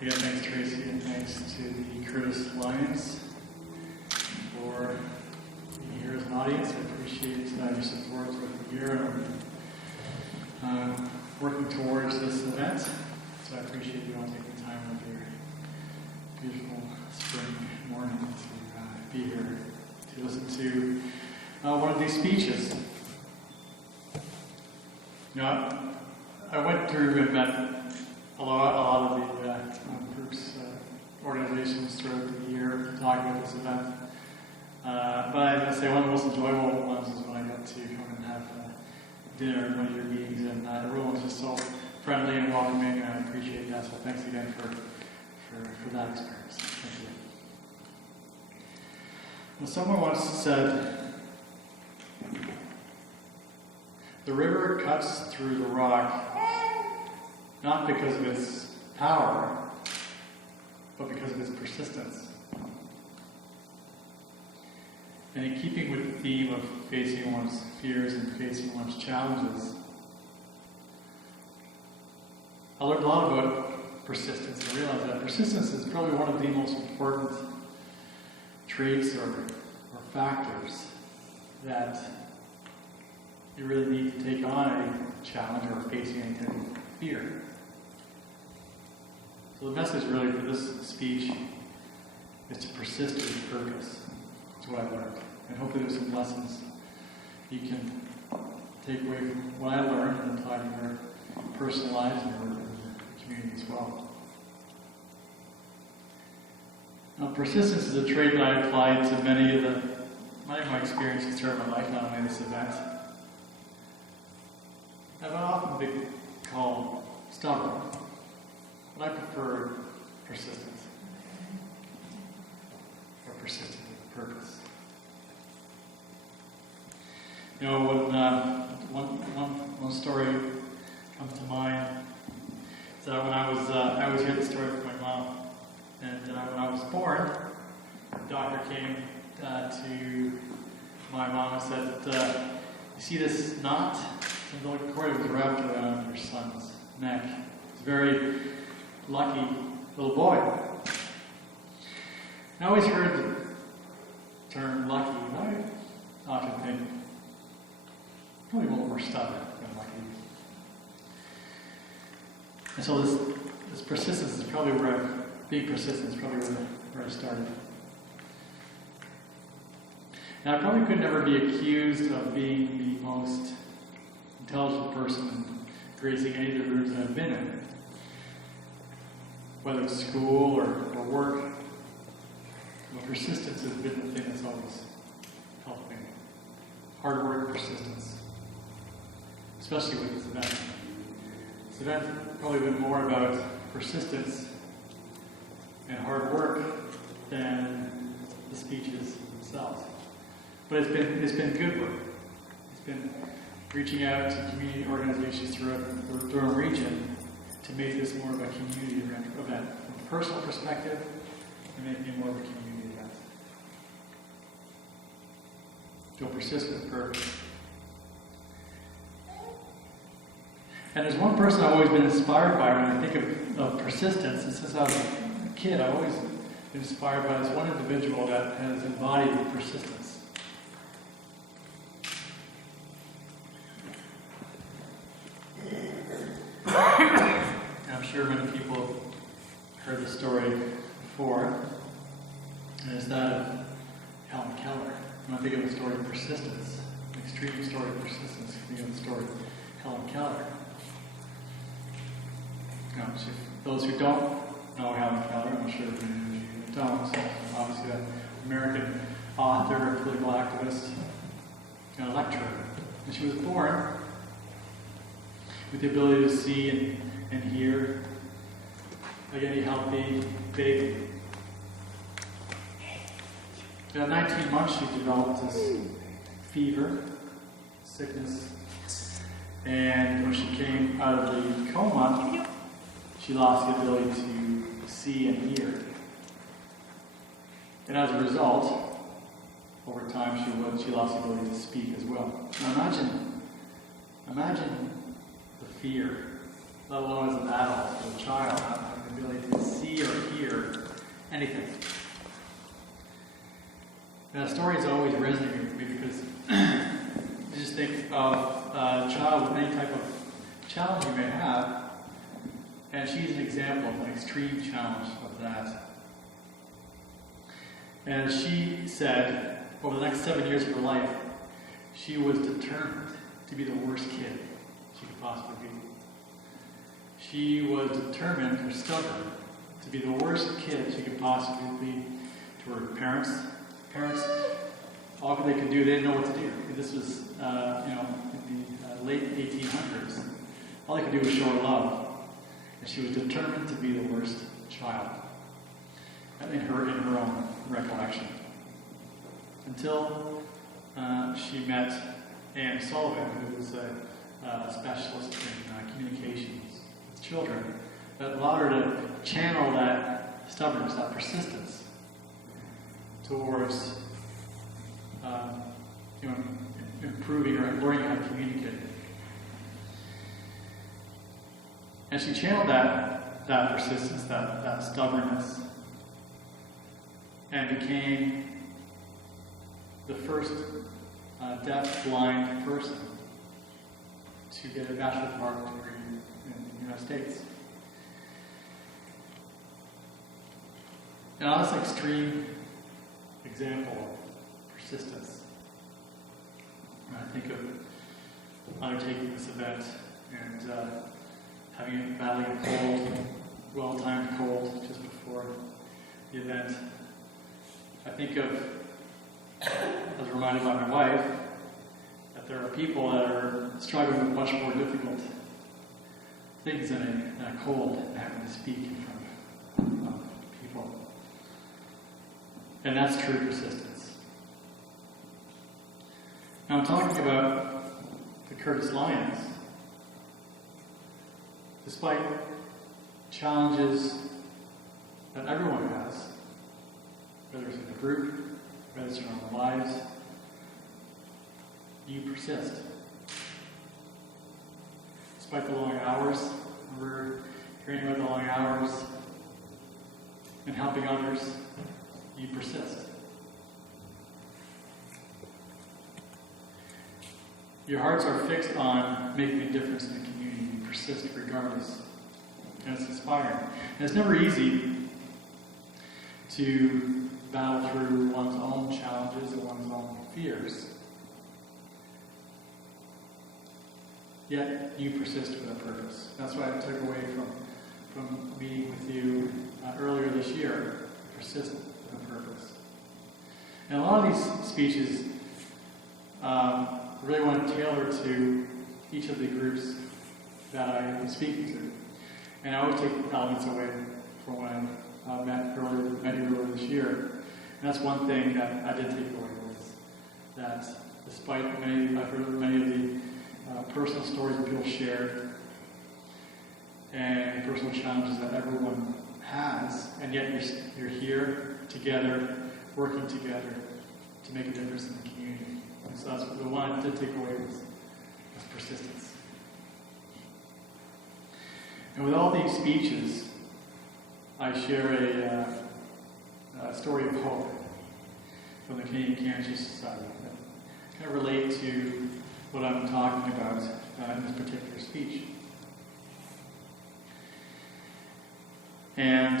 Again, thanks Tracy, and thanks to the Curtis Lions for being here as an audience. I appreciate your support throughout the year and working towards this event. So I appreciate you all taking time out of your beautiful spring morning to be here to listen to one of these speeches. You know, I went through and met a lot of the groups, organizations throughout the year talking about this event. But I must say one of the most enjoyable ones is when I got to come and have dinner at one of your meetings, and everyone was just so friendly and welcoming, and I appreciate that. So thanks again for that experience. Thank you. Well, someone once said, "The river cuts through the rock not because of its power, but because of its persistence." And in keeping with the theme of facing one's fears and facing one's challenges, I learned a lot about persistence. I realized that persistence is probably one of the most important traits or factors that you really need to take on a challenge or facing any type of fear. So the message really for this speech is to persist with purpose. That's what I've learned. And hopefully there's some lessons you can take away from what I learned and apply to your personal lives and your community as well. Now, persistence is a trait that I applied to many of my experiences throughout my life, not only this event. I've often been called stubborn, but I prefer persistence, or persistent with purpose. You know, when one story comes to mind is that when I always hear the story from my mom, and when I was born, the doctor came to my mom and said, "You see this knot? The cord was wrapped around your son's neck. He's a very lucky little boy." I always heard the term lucky, and I often think, probably a little more stubborn than lucky. And so this persistence is probably being persistent is probably where I started. And I probably could never be accused of being the most intelligent person gracing any of the rooms that I've been in, whether it's school or work. But persistence has been the thing that's always helped me. Hard work, persistence, especially with this event. This event probably been more about persistence and hard work than the speeches themselves. But it's been good work. It's been reaching out to community organizations throughout the Durham region to make this more of a community event from a personal perspective and making it more of a community event. To persist with purpose. And there's one person I've always been inspired by when I think of persistence, and since I was a kid, I've always been inspired by this one individual that has embodied persistence. I'm sure many people have heard the story before, and it's that of Helen Keller. When I think of the story of persistence, an extreme story of persistence, I think of the story of Helen Keller. Now, so those who don't know Helen Keller, I'm sure many of you don't, so obviously an American author, political activist, and a lecturer. And she was born with the ability to see and hear like any healthy baby. At 19 months, she developed this fever, sickness, and when she came out of the coma, she lost the ability to see and hear. And as a result, over time, she lost the ability to speak as well. Now imagine the fear, let alone as an adult, as a child, not having the ability to see anything. And that story has always resonated with me because you just think of a child with any type of challenge you may have, and she's an example of an extreme challenge of that. And she said, over the next 7 years of her life, she was determined to be the worst kid she could possibly be. She was determined or stubborn to be the worst kid she could possibly be to her parents. Parents, all they could do, they didn't know what to do. This was, in the late 1800s. All they could do was show her love. And she was determined to be the worst child in her own recollection. Until she met Anne Sullivan, who was a specialist in communications with children, that allowed her to channel that stubbornness, that persistence, towards improving or learning how to communicate. And she channeled that persistence, that stubbornness, and became the first deaf-blind person to get a Bachelor of Arts degree in the United States. Now that's an extreme example of persistence. When I think of undertaking this event and battling a cold, well-timed cold just before the event, I think of, I was reminded by my wife, that there are people that are struggling with much more difficult things than a cold and having to speak in front of people. And that's true persistence. Now I'm talking about the Curtis Lyons. Despite challenges that everyone has, whether it's in a group, whether it's in our own lives, you persist. Despite the long hours, we're hearing about the long hours and helping others, you persist. Your hearts are fixed on making a difference in the community. You persist regardless. And it's inspiring. And it's never easy to battle through one's own challenges and one's own fears. Yet you persist with a purpose. That's what I took away from meeting with you earlier this year. Persist with a purpose. And a lot of these speeches really want to tailor to each of the groups that I am speaking to. And I always take elements away from what I met you earlier this year. And that's one thing that I did take away was that despite I've heard many of the personal stories that people shared and personal challenges that everyone has, and yet you're here together, working together to make a difference in the community. And so that's the one I did take away was persistence. And with all these speeches, I share a story of hope from the Canadian Cancer Society that kind of relate to what I'm talking about in this particular speech. And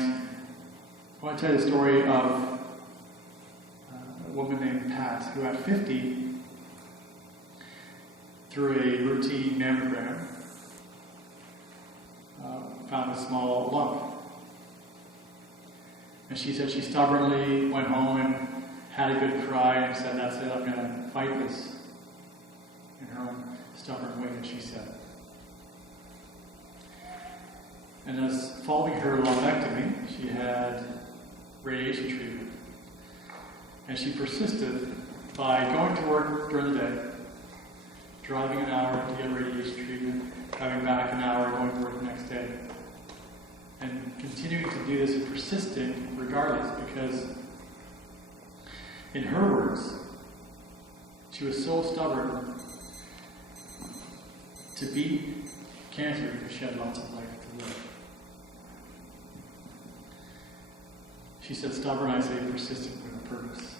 I want to tell you the story of a woman named Pat, who at 50, through a routine mammogram, found a small lump. And she said she stubbornly went home and had a good cry and said, "That's it, I'm going to fight this," in her own stubborn way, as she said. And as following her lumpectomy, she had radiation treatment. And she persisted by going to work during the day, driving an hour to get radiation treatment, coming back an hour, going to work the next day. And continuing to do this and persisting regardless, because in her words, she was so stubborn to beat cancer because she had lots of life to live. She said, stubborn, I say persistent with a purpose.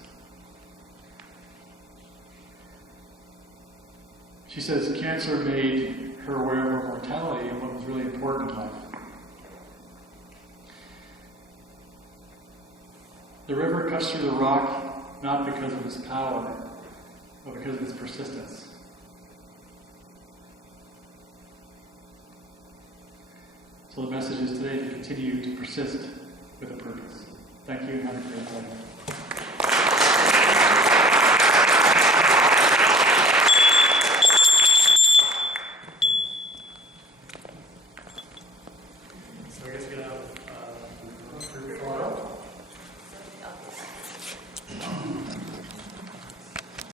She says cancer made her aware of her mortality and what was really important in life. The river cuts through the rock not because of its power, but because of its persistence. So the message is today to continue to persist with a purpose. Thank you and have a great day.